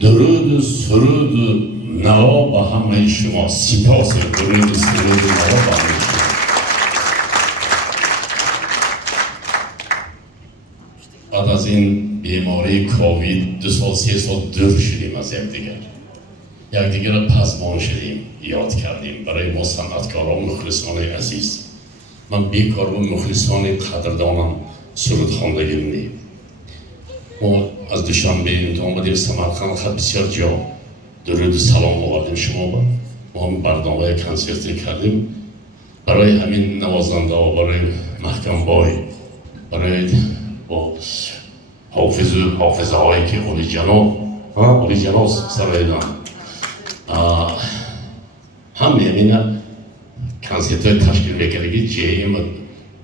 درود و سرود و نوا به همه شما. سپاس. درود و سرود و نوا به همه شما. بعد از این بیماری کووید 2 سال 3 سال دور شدیم از یکدیگر را پزمان شدیم، یاد کردیم. برای ما صنعتکاران مخلصان عزیز، من بیکار و مخلصان قدردانم سرود خواندگی می‌کنیم. ما از دوشنبه آمدیم سمرقند، خیلی بسیار جا درود و سلام آوردیم شما با. ما هم برنامه کنسرتی کردیم برای همین نوازنده ها، برای محکم بای، برای با حافظه هایی که اولی جناب سرایدن هم همین کنسرت های تشکیل بکردگی جایی من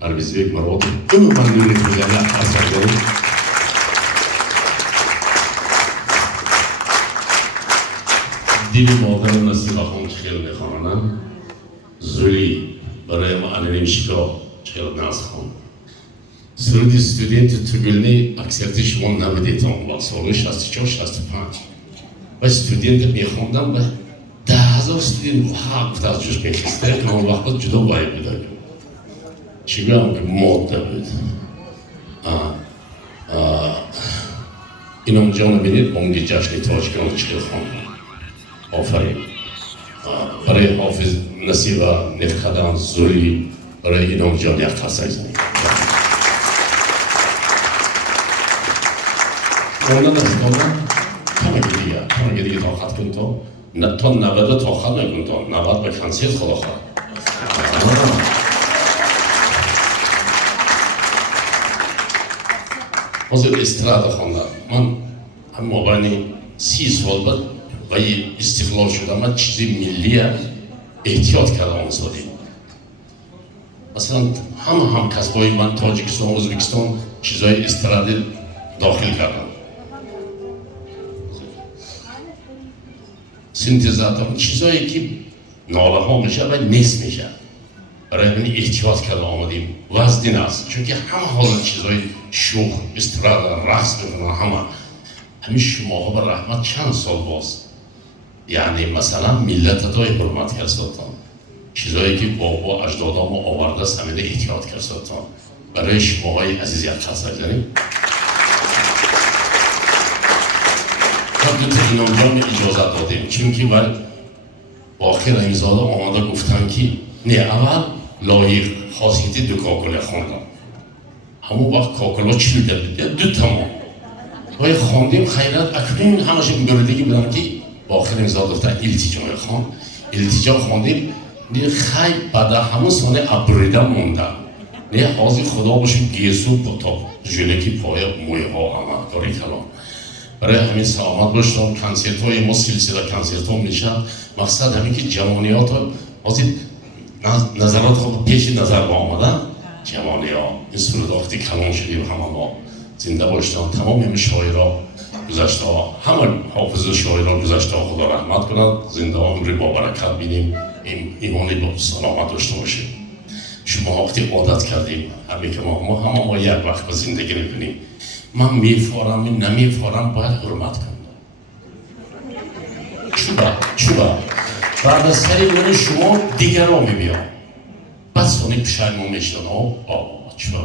عربیزبک مراد اونو من دوری خوزیلی اصلا داریم. دیلی مادر نصیب خون خیلی میخوانم زولی برای ما انیم شکا خیلی ناز خون. سرود استودنت تگلنی اکثریت شما نبودید اون وقت سال 64 65 و استودنت میخوندم و 10,000 استودنت حق از جوش میخسته که اون وقت جدا باید بوده چی بگم که ماده بود. این اونجا نبینید بانگ جشن تاجیکان چیل خوندم. آفرین برای حافظ نصیب نفخدان زوری برای این اونجا یک قصه زنید. اونا نستانم کمه دیگه طاقت کن تو تا 90 طاقت نکن تو 90 به کنسیت خدا خواهد. حاضر استراده خوندم من هم مابرنی 30 سال بعد و استقلال شدم من چیزی ملی احتیاط کردم اون سالی. مثلا هم کسبای من تاجیکستان ازبکستان چیزای استراده داخل کردم. سینتزاتور چیزایی که ناله ها میشه و نیست میشه. برای همین احتیاط کردم آمدیم. وزدین است چون که همه حال چیزای شوخ استراده رقص میکنن همین شما ها به رحمت چند سال باز یعنی مثلا ملت تای حرمت کرساتان چیزایی که بابا اجدادام آورده است همین احتیاط کرساتان برای شما های عزیز یک قصه داریم. خدمت این اونجا اجازت دادیم چون که با آخر امزاده آمده گفتن که نه اول لایق خاصیتی دو کاکله خوندم همون وقت کاکلا چی بوده؟ دو تمام وای خواندیم خیرت اکنون همش بردگی بودم که با آخر امزاده گفتن التجا خواند التجا خواندیم نه خیلی بعد همون سانه ابریده موندم نه حاضر خدا باشه گیسو تا جلکی پای مویه ها همه کاری کلام. برای همین سلامت باشتم. کنسرت های ما سلسله کنسرت ها میشه مقصد همین که جوانیات حاضر نظرات خود پیش نظر با آمدن جوانی ها این سرود وقتی کلام شدیم همه ما زنده باشتم. تمام همین شاعرها گذشته ها همه حافظ شاعرها گذشته ها خدا رحمت کند زنده ها عمری با برکت بینیم ایمانی با سلامت داشته باشیم. شما وقتی عادت کردیم همین که ما یک وقت به زندگی میکنیم من میفارم نمیفارم باید حرمت کنم. چوبا بعد از سری گونه شما دیگر را میبیام بس سانی پشای ما میشتن چوبا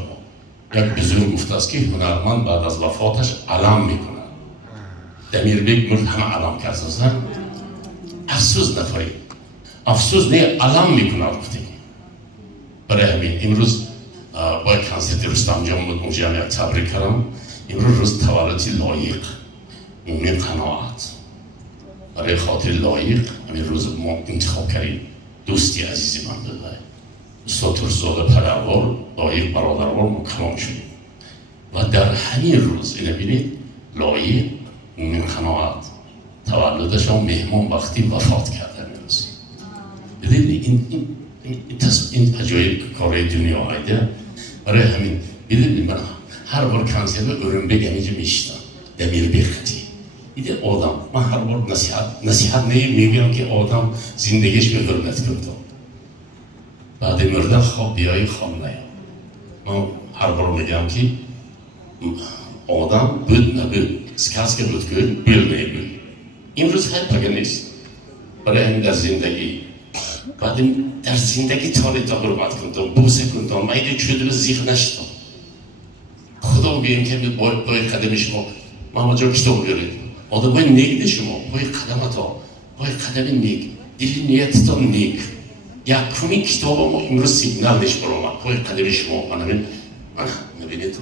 یک بزرگ گفته است که هنرمند بعد از وفاتش علم میکنه. دمیربک مرد همه علم کرده افسوس نخواهی افسوس نه علم میکنه گفتی. برای همین امروز باید کنسرت رستم جان بود اونجا هم یک تبریک کردم. امروز روز تولدی لایق مومن قناعت برای خاطر لایق همین روز ما انتخاب کردیم دوستی عزیزی من بوده ساتورزاده پروار لایق برادروار ما کلام شدیم و در همین روز اینه بینید لایق مومن قناعت تولدش هم مهمان وقتی وفات کرده امروز. ببینید این عجایب کارهای دنیا هایده. برای همین ببینید من هر بار کنسرت ارنبگ همینجا میشتم دمیربک خطی ایده آدم من هر بار نصیحت میگم که آدم زندگیش به حرمت کنه بعد مردن خواب بیایی خواب نیا. من هر بار میگم که آدم بود نبود کس که بود که بیل نبود امروز خیلی پگه نیست برای همین در زندگی بعد در زندگی تا حرمت کن بوسه کن من ایده چود رو زیخ نشتم خدا بگیم که پای قدم شما محمد جان کتاب بیارید آدم باید نیک شما پای قدمت ها پای قدم نیک دلی نیت تا نیک یکمی کتاب ما امروز سیگنالش برام پای قدم شما من نبینید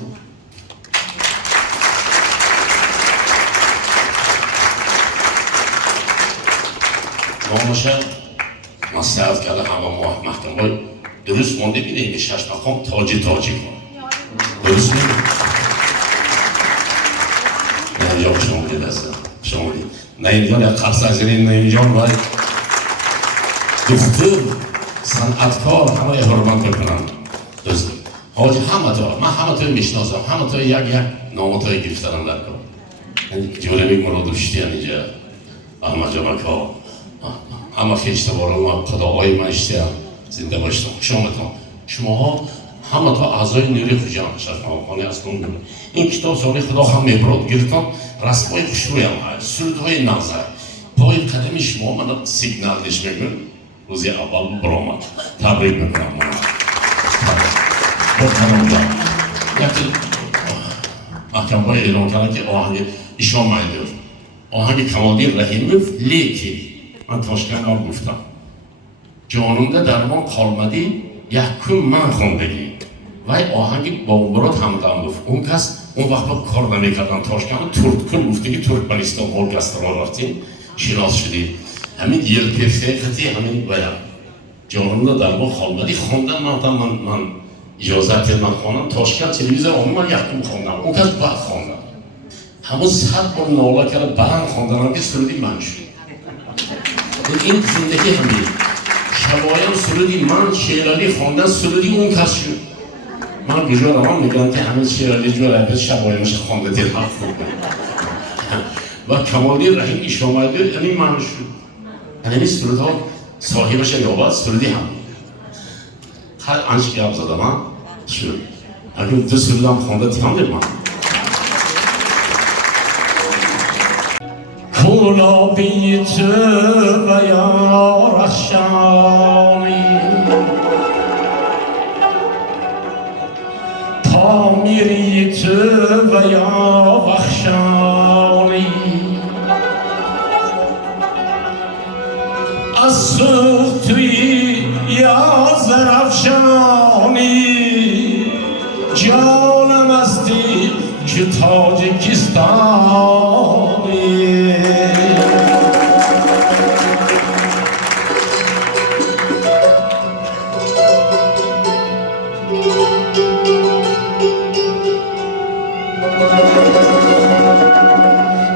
ماماشا نصیحت کرده همه محکم باید درست مانده بیده این 6 مقام تاجی کن درست نیده نه شما دید هستم شما دید نه اینجان یک قرص از این نه اینجان باید دختر صنعتکار همه حرمت بکنن درست حاجی همه تا من همه تای میشناسم همه تای یک نامتای گرفتنم در کار جوره میگ مراد روشتی اینجا احمد جمعک ها اما خیشت بارم خداهای من اشتیم زنده باشتم شما ها همه تا اعضای نیروی خوشیان شرفانخانه هستم این کتاب سالی خدا هم میبرد گرفتم رسمای خوشروی هم هست سرودهای نظر پای قدم شما من سیگنالش میگم روزی اول برامد تبریک میکنم با تنم محکم های اعلام کردن که آهنگ ایشان مایدیو آهنگ کمالدین رحیموف لیکی من تاشکن هم گفتم جانونده درمان کالمدی یکم من خوندگی و آهنگ با مراد همدان گفت اون کس اون وقت با کار نمیکردن تاشکن ترکن گفتگی ترکمنستان ارکسترا رفتیم شناس شدیم همین یلپی فقطی همین ویا جانونده درمان کالمدی خوندن من اجازت من خوندم تاشکن تلویزیون من یکم خوندم اون کس بعد خوندم همون 100 بار ناله کرده برن خوندن که سرودی من شد این زندگی همین شبایم سرودی من شیرالی خوندن سرودی اون کس شد من بجارم هم میگم که همین شیرالی جور عبد شبایمش خونده دل حق خود و کمالدین رحیم ایش آمده یعنی من شد یعنی سرود ها صاحبش یابد سرودی هم هر انش که زدم من شد اگر دو سرود هم خونده تیم دل من گلابی تو و یا رخشانی پامیری تو و یا بخشانی از سوخت توی یا زرفشانی جانم استی که تاجیکستانی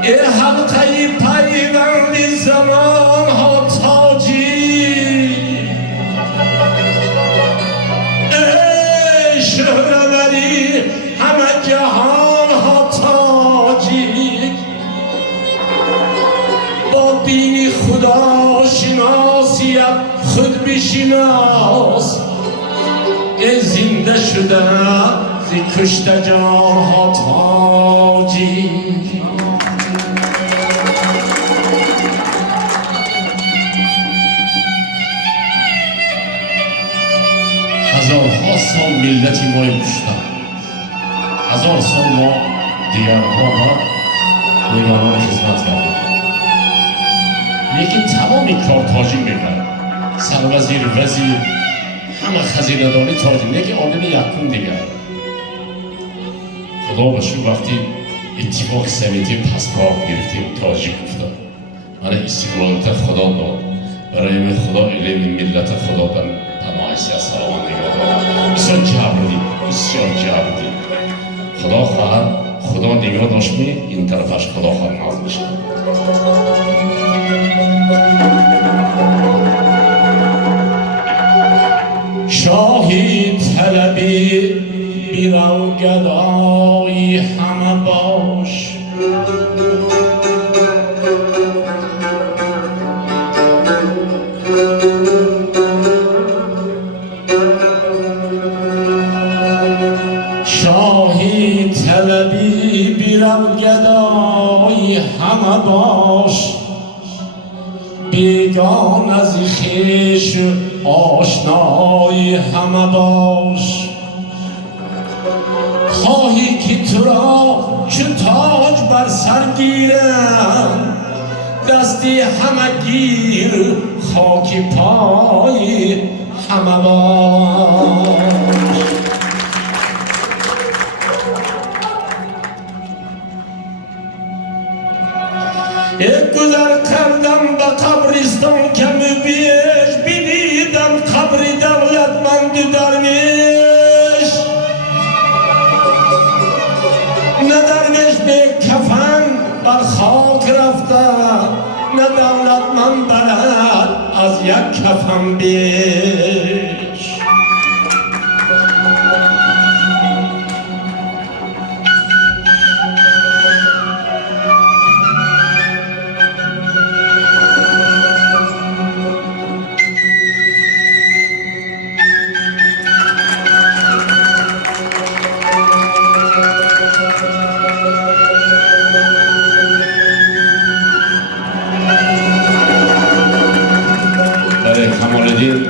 ای حلقه پیوند زمان ها تاجی ای شهروری همه جهان ها تاجی با دین خدا شناسیت خود بشناس ای زنده شده زی کشته جان ها تاجی هزارها سال ملتی ما کشتن 1000 سال ما دیگرها و نگران خدمت کردیم لیکن تمامی کار تاجی میکرد سروزیر وزیر همه خزینه‌داری تاجی نه که آدم یکم دیگر خدا باشو وقتی اتفاق سمیتی پسگاه گرفتیم تاجی گفتم من استقلالت خدا داد برای من خدا علم ملت خدا داد تنهایسی از سلامان نگاه داد بسیار جبردی خدا خواهد خدا نگاه داشت می این طرفش خدا خواهد ناز بشه شاهی طلبی بیرو گدایی همه باش شاهی طلبی بیرو گدایی همه باش بیگان از خویش آشنای همه باش. خواهی که تو را چو تاج بر سر گیرم، دستی همه گیر خاکی پای همه باش. یک گذر کردم به قبرستان کمی بیش، بدیدم قبری دولتمند درویش. نه درویش به کفن بر خاک رفته، نه دولتمند بلد از یک کفن بیش.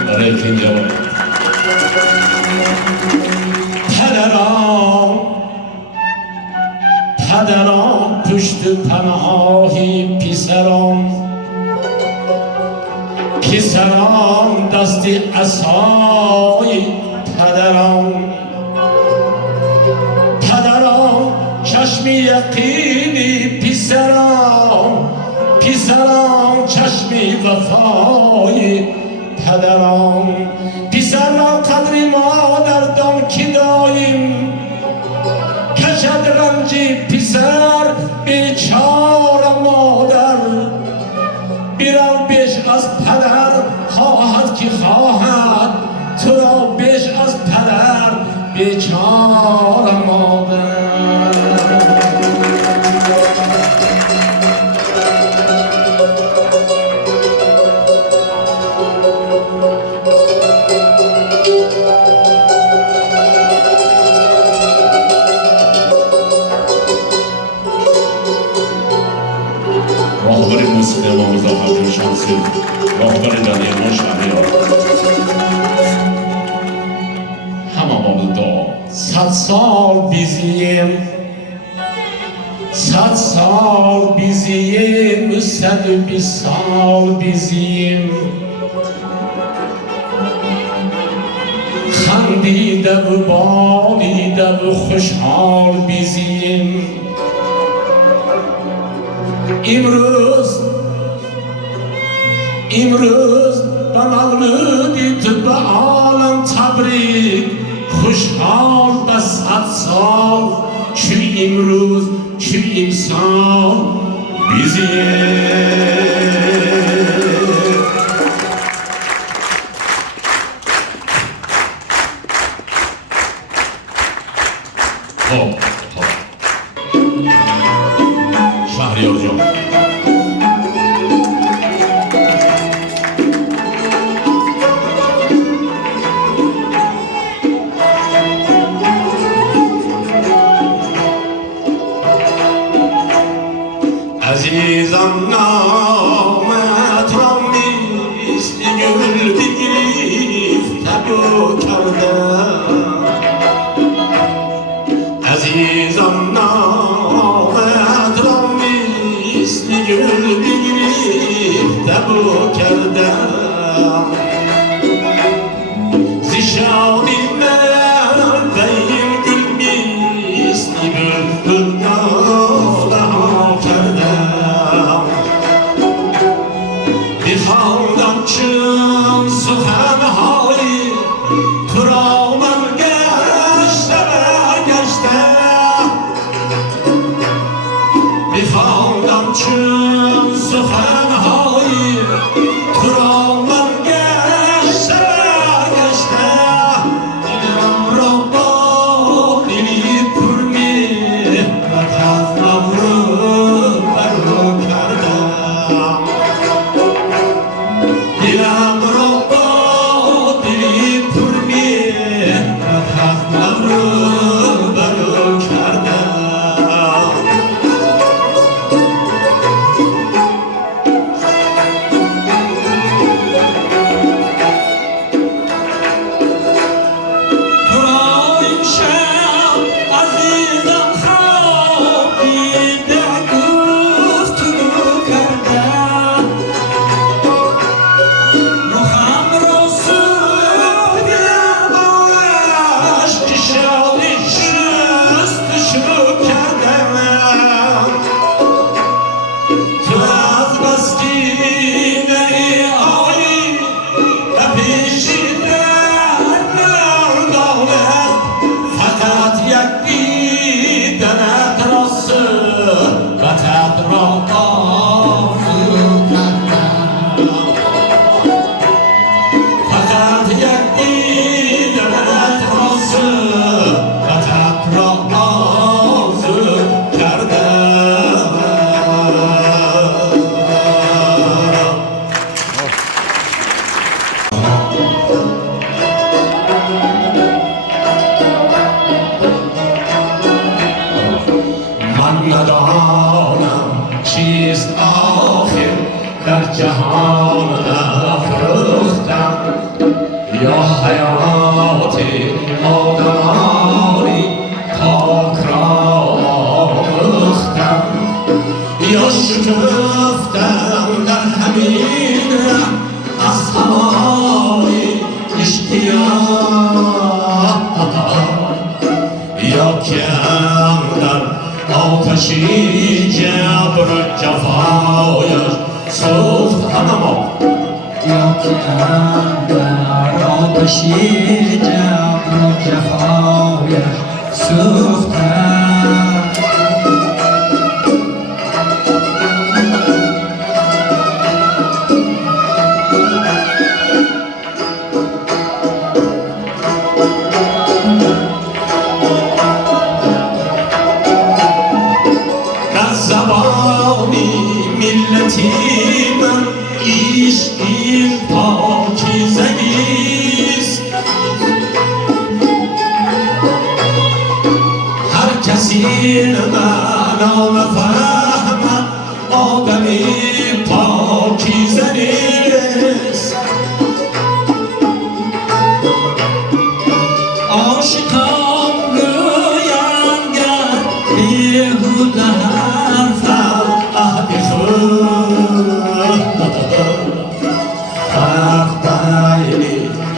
برای اینجا پدران پشت پناهی پسران دست عصای پدران چشم یقینی پسران چشم وفای پدران. پسر را قدر مادر دان که دایم، کشد رنجی پسر بیچاره مادر. بیرم بیش از پدر خواهد که خواهد، تو را بیش از پدر بیچاره مادر. راهبر موسیقی ما مظفر شمسی، راهبر دانیال شهریار، همه باب دعا. 100 سال بیزیم، 100 سال بیزیم، 120 سال بیزیم. خندیده و بالیده و خوشحال بیزیم. امروز به مولودی تو به عالم تبریک، خوشحال به 100 سال چو امروز چو امسال بیزیم. شهریار جان عزیزم نامت را مثل گل بگرفته و کردم. عزیزم نامت را مثل گل بگرفته و کردم. ز شادی من به این گل مثل بلبل چون سخنهای تو را من گشته برگشته، بخواندم چون سخنهای تو را من گشته برگشته. دلم را با دلی پر مهنت از مغرور برو کردم. دلم را با دلی پر مهنت از مغرور برو کردم. چیست آخر در جهان افروختم یا حیات آدمانی پاک را آموختم یا شکفتم در همین از هوای اشتیاق یا که در آتشی جبر و جفایش سوختم یا که در آتشی جبر و جفایش سوختم ملتی من این پاکیزگیست هر کسی معنا نفهمد آدمی پاکیزه نیست عاشقان گویند گر بیهوده حرفم عهد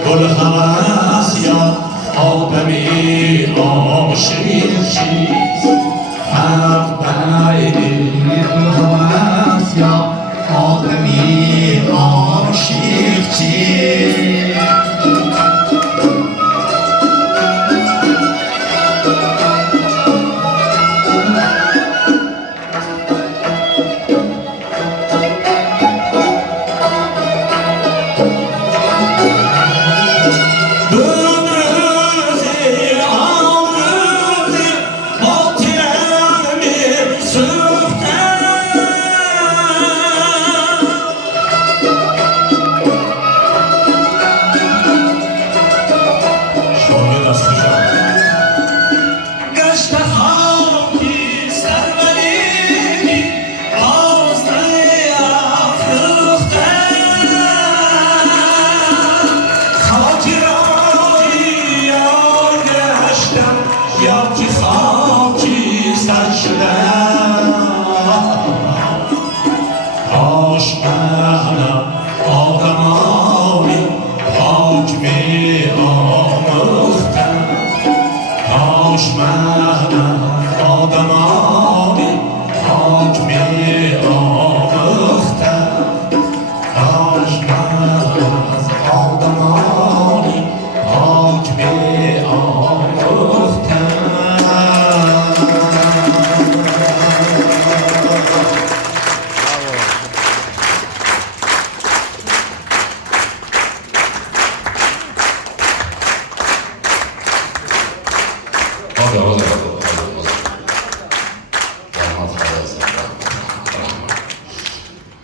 گل‌هوس یا آدمی عاشق چیست فرق بین گل‌هوس یا آدمی عاشق چیست یا که خاکی سر شدم کاش من آدمانی پاک می آموختم کاش من آدمانی پاک می آموختم کاش من آدمانی پاک می آموختم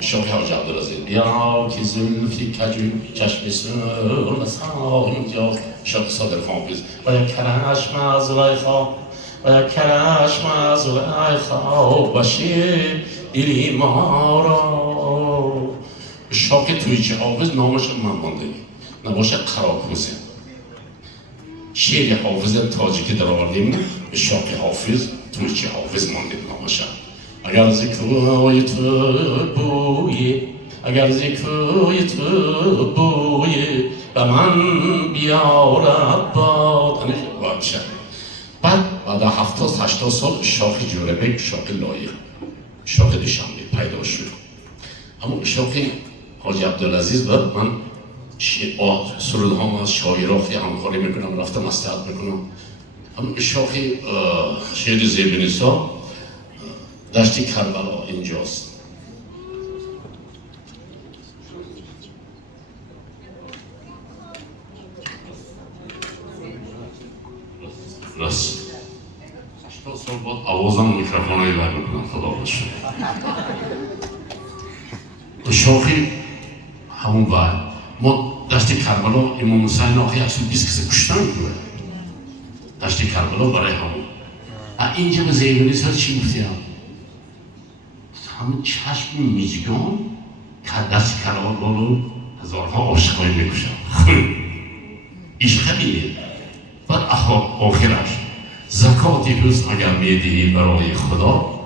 شوق حاج عبدالعزیز یا که زلفی کجوی چشم سر نسا اینجا شوق صادر خامپیز و یک کرشم از رایخا و یک کرشم از رایخا باشی دیلی ما را شوق تویچه حافظ نامش من مانده نباشه قراکوزه شعر حافظ تاجیکی در آوردیم به شوق حافظ تویچه حافظ مانده نامش اگر زکوی تو بویی اگر زکوی تو بویی به من بیارد باد باشه بعد 70-80 سال شاخ جوربک شاخ لایق شاخ دوشنبه پیدا شد اما شاخ حاج عبدالعزیز بعد من سرودهام از شاعرها همکاری میکنم رفتم مصلحت میکنم اما شاخ شعر زیبنیسا دشت کربلا اینجاست راست 80 سال بعد آوازم میکروفونایی بر میکنم خدا باشه شوخی همون بعد ما دشت کربلا امام حسین آخی 120 کسی کشتن بود دشت کربلا برای همون اینجا به زیبنیسا چی میفتیم همون چشم میزگان که دست کرار بالو هزارها عاشقای میکشن. عشق بینید. بعد آخرش زکات حسن اگر میدهی برای خدا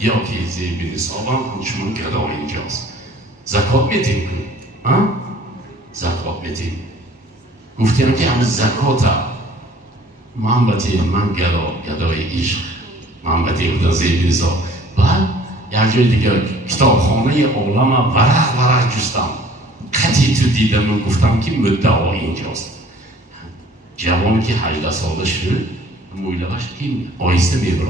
یا که زیب نصابم همچون گدا اینجاست. زکات میدیم کنید. زکات میدیم. گفتیم که همه زکات محمدی من گدای عشق محمدی بودن زیب نصاب. بعد یک جای دیگه کتابخانه عالم ورق جستم. خطی تو دیدم و گفتم که مدعا اینجاست. جوانی که 18 ساله شد مویله‌اش این آیسته میبرد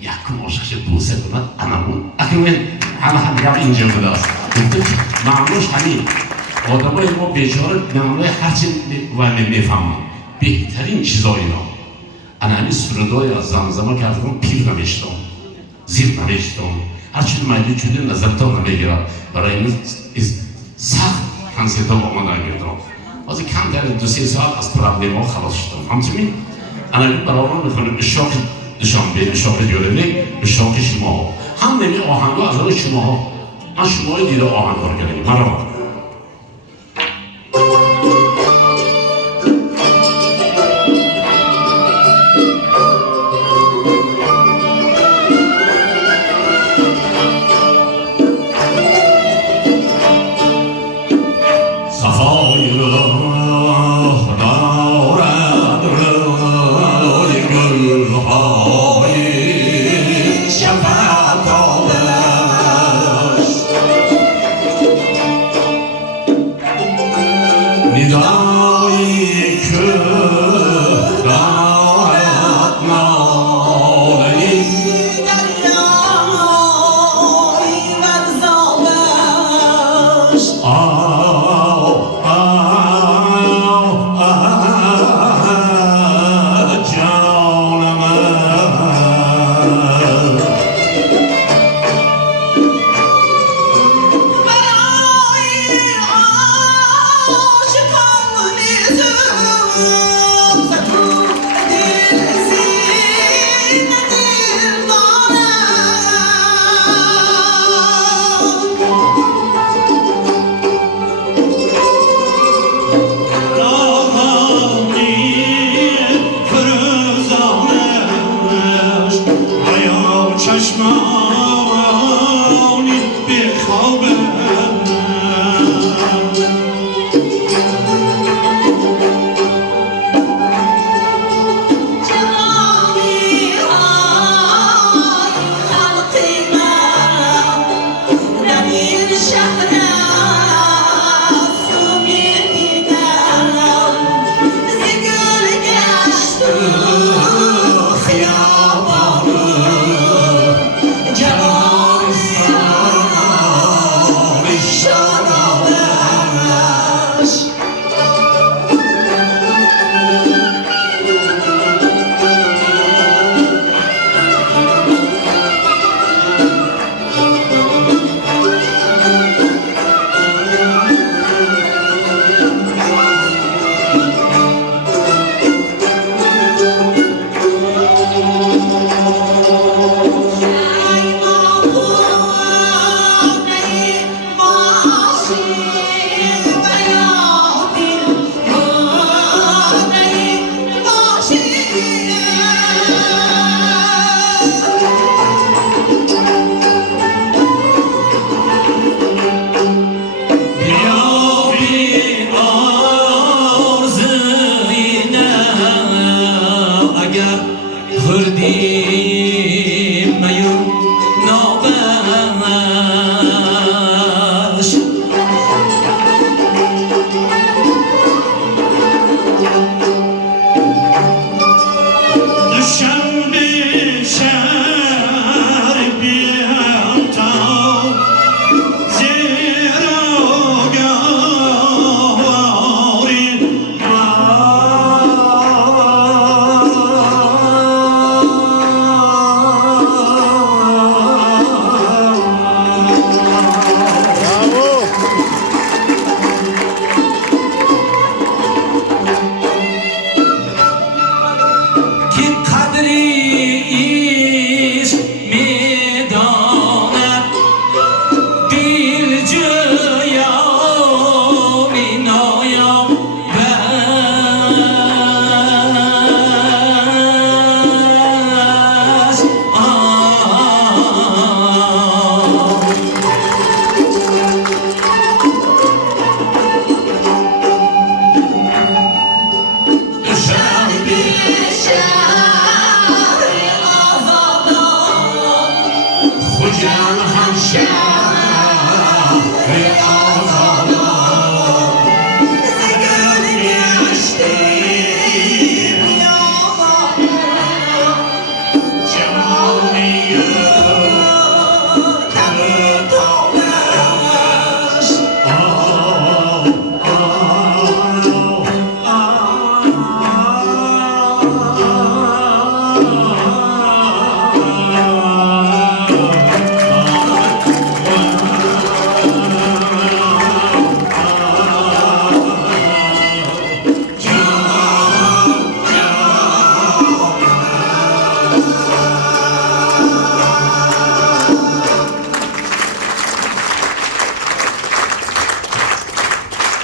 یکم عاشقش بوسه کند انمون اکنون همه اینجا بوده است. گفته که معناش همین آدمای ما بیچاره معنای هرچی میفهمن بهترین چیزا اینا. انا همین سردای از زمزمه کردم پیر نمیشتم زیر نمیشتم هرچی مجید شده نظرتا نمیگیرم برای این سخت کنسیتا با من نگیردم. از کم در 2-3 سال از پرابلم ها خلاص شدم. همچنین انا برابر میکنم اشاق دشانبه اشاق دیولنی اشاق شما هم نمی آهنگ از روی شما ها من شما دیده آهنگ ها رو گریم مرا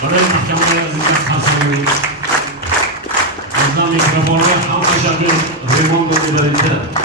برای محکمه عزیز خانسانی از میکروفون رو هم تشکر ریموند رو می‌دارید.